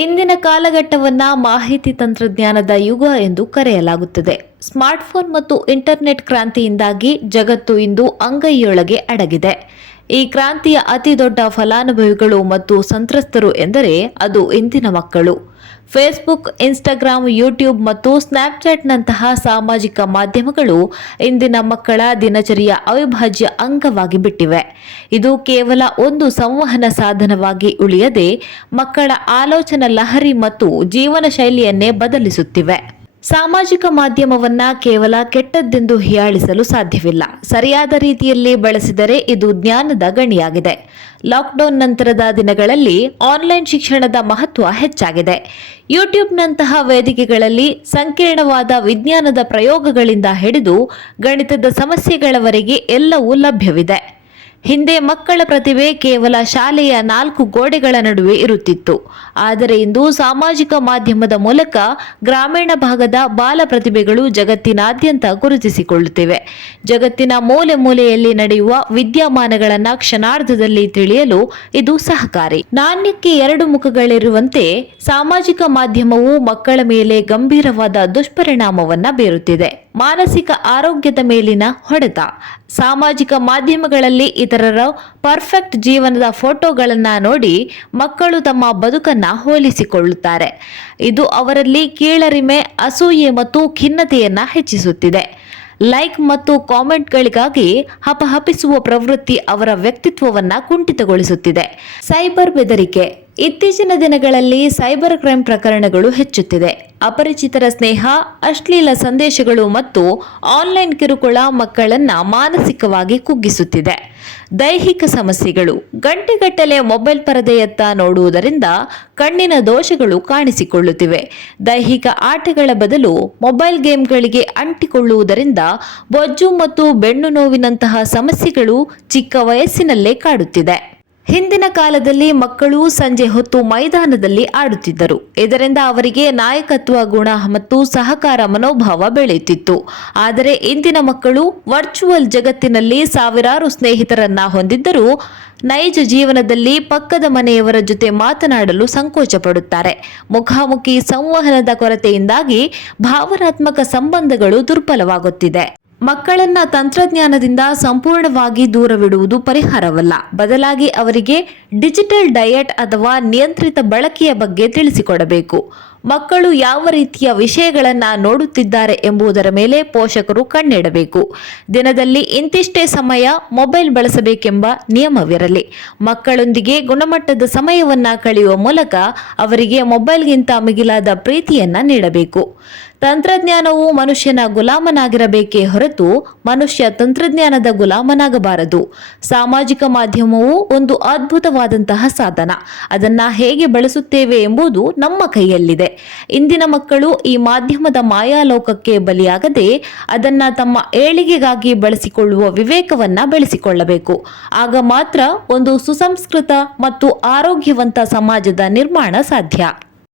ಇಂದಿನ ಕಾಲಘಟ್ಟವನ್ನ ಮಾಹಿತಿ ತಂತ್ರಜ್ಞಾನದ ಯುಗ ಎಂದು ಕರೆಯಲಾಗುತ್ತದೆ. ಸ್ಮಾರ್ಟ್ಫೋನ್ ಮತ್ತು ಇಂಟರ್ನೆಟ್ ಕ್ರಾಂತಿಯಿಂದಾಗಿ ಜಗತ್ತು ಇಂದು ಅಂಗೈಯೊಳಗೆ ಅಡಗಿದೆ. ಈ ಕ್ರಾಂತಿಯ ಅತಿ ದೊಡ್ಡ ಫಲಾನುಭವಿಗಳು ಮತ್ತು ಸಂತ್ರಸ್ತರು ಎಂದರೆ ಅದು ಇಂದಿನ ಮಕ್ಕಳು. ಫೇಸ್ಬುಕ್ ಇನ್ಸ್ಟಾಗ್ರಾಮ್ ಯೂಟ್ಯೂಬ್ ಮತ್ತು ಸ್ನ್ಯಾಪ್ಚಾಟ್ನಂತಹ ಸಾಮಾಜಿಕ ಮಾಧ್ಯಮಗಳು ಇಂದಿನ ಮಕ್ಕಳ ದಿನಚರಿಯ ಅವಿಭಾಜ್ಯ ಅಂಗವಾಗಿ ಬಿಟ್ಟಿವೆ. ಇದು ಕೇವಲ ಒಂದು ಸಂವಹನ ಸಾಧನವಾಗಿ ಉಳಿಯದೆ ಮಕ್ಕಳ ಆಲೋಚನಾ ಲಹರಿ ಮತ್ತು ಜೀವನ ಶೈಲಿಯನ್ನೇ ಬದಲಿಸುತ್ತಿವೆ. ಸಾಮಾಜಿಕ ಮಾಧ್ಯಮವನ್ನ ಕೇವಲ ಕೆಟ್ಟದ್ದೆಂದು ಹೀಯಾಳಿಸಲು ಸಾಧ್ಯವಿಲ್ಲ. ಸರಿಯಾದ ರೀತಿಯಲ್ಲಿ ಬಳಸಿದರೆ ಇದು ಜ್ಞಾನದ ಗಣಿಯಾಗಿದೆ. ಲಾಕ್ಡೌನ್ ನಂತರದ ದಿನಗಳಲ್ಲಿ ಆನ್ಲೈನ್ ಶಿಕ್ಷಣದ ಮಹತ್ವ ಹೆಚ್ಚಾಗಿದೆ. ಯೂಟ್ಯೂಬ್ನಂತಹ ವೇದಿಕೆಗಳಲ್ಲಿ ಸಂಕೀರ್ಣವಾದ ವಿಜ್ಞಾನದ ಪ್ರಯೋಗಗಳಿಂದ ಹಿಡಿದು ಗಣಿತದ ಸಮಸ್ಯೆಗಳವರೆಗೆ ಎಲ್ಲವೂ ಲಭ್ಯವಿದೆ. ಹಿಂದೆ ಮಕ್ಕಳ ಪ್ರತಿಭೆ ಕೇವಲ ಶಾಲೆಯ ನಾಲ್ಕು ಗೋಡೆಗಳ ನಡುವೆ ಇರುತ್ತಿತ್ತು. ಆದರೆ ಇಂದು ಸಾಮಾಜಿಕ ಮಾಧ್ಯಮದ ಮೂಲಕ ಗ್ರಾಮೀಣ ಭಾಗದ ಬಾಲ ಪ್ರತಿಭೆಗಳು ಜಗತ್ತಿನಾದ್ಯಂತ ಗುರುತಿಸಿಕೊಳ್ಳುತ್ತಿವೆ. ಜಗತ್ತಿನ ಮೂಲೆ ಮೂಲೆಯಲ್ಲಿ ನಡೆಯುವ ವಿದ್ಯಮಾನಗಳನ್ನು ಕ್ಷಣಾರ್ಧದಲ್ಲಿ ತಿಳಿಯಲು ಇದು ಸಹಕಾರಿ. ನಾಣ್ಯಕ್ಕೆ ಎರಡು ಮುಖಗಳಿರುವಂತೆ ಸಾಮಾಜಿಕ ಮಾಧ್ಯಮವು ಮಕ್ಕಳ ಮೇಲೆ ಗಂಭೀರವಾದ ದುಷ್ಪರಿಣಾಮವನ್ನು ಬೀರುತ್ತಿದೆ. ಮಾನಸಿಕ ಆರೋಗ್ಯದ ಮೇಲಿನ ಹೊಡೆತ. ಸಾಮಾಜಿಕ ಮಾಧ್ಯಮಗಳಲ್ಲಿ ಇತರರ ಪರ್ಫೆಕ್ಟ್ ಜೀವನದ ಫೋಟೋಗಳನ್ನು ನೋಡಿ ಮಕ್ಕಳು ತಮ್ಮ ಬದುಕನ್ನ ಹೋಲಿಸಿಕೊಳ್ಳುತ್ತಾರೆ. ಇದು ಅವರಲ್ಲಿ ಕೀಳರಿಮೆ, ಅಸೂಯೆ ಮತ್ತು ಖಿನ್ನತೆಯನ್ನು ಹೆಚ್ಚಿಸುತ್ತಿದೆ. ಲೈಕ್ ಮತ್ತು ಕಾಮೆಂಟ್ಗಳಿಗಾಗಿ ಹಪಹಪಿಸುವ ಪ್ರವೃತ್ತಿ ಅವರ ವ್ಯಕ್ತಿತ್ವವನ್ನ ಕುಂಠಿತಗೊಳಿಸುತ್ತಿದೆ. ಸೈಬರ್ ಬೆದರಿಕೆ. ಇತ್ತೀಚಿನ ದಿನಗಳಲ್ಲಿ ಸೈಬರ್ ಕ್ರೈಮ್ ಪ್ರಕರಣಗಳು ಹೆಚ್ಚುತ್ತಿದೆ. ಅಪರಿಚಿತರ ಸ್ನೇಹ, ಅಶ್ಲೀಲ ಸಂದೇಶಗಳು ಮತ್ತು ಆನ್ಲೈನ್ ಕಿರುಕುಳ ಮಕ್ಕಳನ್ನ ಮಾನಸಿಕವಾಗಿ ಕುಗ್ಗಿಸುತ್ತಿದೆ. ದೈಹಿಕ ಸಮಸ್ಯೆಗಳು. ಗಂಟೆಗಟ್ಟಲೆ ಮೊಬೈಲ್ ಪರದೆಯತ್ತ ನೋಡುವುದರಿಂದ ಕಣ್ಣಿನ ದೋಷಗಳು ಕಾಣಿಸಿಕೊಳ್ಳುತ್ತಿವೆ. ದೈಹಿಕ ಆಟಗಳ ಬದಲು ಮೊಬೈಲ್ ಗೇಮ್ಗಳಿಗೆ ಅಂಟಿಕೊಳ್ಳುವುದರಿಂದ ಬೊಜ್ಜು ಮತ್ತು ಬೆನ್ನು ನೋವಿನಂತಹ ಸಮಸ್ಯೆಗಳು ಚಿಕ್ಕ ವಯಸ್ಸಿನಲ್ಲೇ ಕಾಡುತ್ತಿದೆ. ಹಿಂದಿನ ಕಾಲದಲ್ಲಿ ಮಕ್ಕಳು ಸಂಜೆ ಹೊತ್ತು ಮೈದಾನದಲ್ಲಿ ಆಡುತ್ತಿದ್ದರು. ಇದರಿಂದ ಅವರಿಗೆ ನಾಯಕತ್ವ ಗುಣ ಮತ್ತು ಸಹಕಾರ ಮನೋಭಾವ ಬೆಳೆಯುತ್ತಿತ್ತು. ಆದರೆ ಇಂದಿನ ಮಕ್ಕಳು ವರ್ಚುವಲ್ ಜಗತ್ತಿನಲ್ಲಿ ಸಾವಿರಾರು ಸ್ನೇಹಿತರನ್ನ ಹೊಂದಿದ್ದರೂ ನೈಜ ಜೀವನದಲ್ಲಿ ಪಕ್ಕದ ಮನೆಯವರ ಜೊತೆ ಮಾತನಾಡಲು ಸಂಕೋಚ ಪಡುತ್ತಾರೆ ಮುಖಾಮುಖಿ ಸಂವಹನದ ಕೊರತೆಯಿಂದಾಗಿ ಭಾವನಾತ್ಮಕ ಸಂಬಂಧಗಳು ದುರ್ಬಲವಾಗುತ್ತಿದೆ. ಮಕ್ಕಳನ್ನ ತಂತ್ರಜ್ಞಾನದಿಂದ ಸಂಪೂರ್ಣವಾಗಿ ದೂರವಿಡುವುದು ಪರಿಹಾರವಲ್ಲ. ಬದಲಾಗಿ ಅವರಿಗೆ ಡಿಜಿಟಲ್ ಡಯಟ್ ಅಥವಾ ನಿಯಂತ್ರಿತ ಬಳಕೆಯ ಬಗ್ಗೆ ತಿಳಿಸಿಕೊಡಬೇಕು. ಮಕ್ಕಳು ಯಾವ ರೀತಿಯ ವಿಷಯಗಳನ್ನು ನೋಡುತ್ತಿದ್ದಾರೆ ಎಂಬುದರ ಮೇಲೆ ಪೋಷಕರು ಕಣ್ಣಿಡಬೇಕು. ದಿನದಲ್ಲಿ ಇಂತಿಷ್ಟೇ ಸಮಯ ಮೊಬೈಲ್ ಬಳಸಬೇಕೆಂಬ ನಿಯಮವಿರಲಿ. ಮಕ್ಕಳೊಂದಿಗೆ ಗುಣಮಟ್ಟದ ಸಮಯವನ್ನ ಕಳೆಯುವ ಮೂಲಕ ಅವರಿಗೆ ಮೊಬೈಲ್ಗಿಂತ ಮಿಗಿಲಾದ ಪ್ರೀತಿಯನ್ನ ನೀಡಬೇಕು. ತಂತ್ರಜ್ಞಾನವು ಮನುಷ್ಯನ ಗುಲಾಮನಾಗಿರಬೇಕೇ ಹೊರತು ಮನುಷ್ಯ ತಂತ್ರಜ್ಞಾನದ ಗುಲಾಮನಾಗಬಾರದು. ಸಾಮಾಜಿಕ ಮಾಧ್ಯಮವು ಒಂದು ಅದ್ಭುತವಾದಂತಹ ಸಾಧನ. ಅದನ್ನ ಹೇಗೆ ಬಳಸುತ್ತೇವೆ ಎಂಬುದು ನಮ್ಮ ಕೈಯಲ್ಲಿದೆ. ಇಂದಿನ ಮಕ್ಕಳು ಈ ಮಾಧ್ಯಮದ ಮಾಯಾಲೋಕಕ್ಕೆ ಬಲಿಯಾಗದೆ ಅದನ್ನ ತಮ್ಮ ಏಳಿಗೆಗಾಗಿ ಬಳಸಿಕೊಳ್ಳುವ ವಿವೇಕವನ್ನ ಬೆಳೆಸಿಕೊಳ್ಳಬೇಕು. ಆಗ ಮಾತ್ರ ಒಂದು ಸುಸಂಸ್ಕೃತ ಮತ್ತು ಆರೋಗ್ಯವಂತ ಸಮಾಜದ ನಿರ್ಮಾಣ ಸಾಧ್ಯ.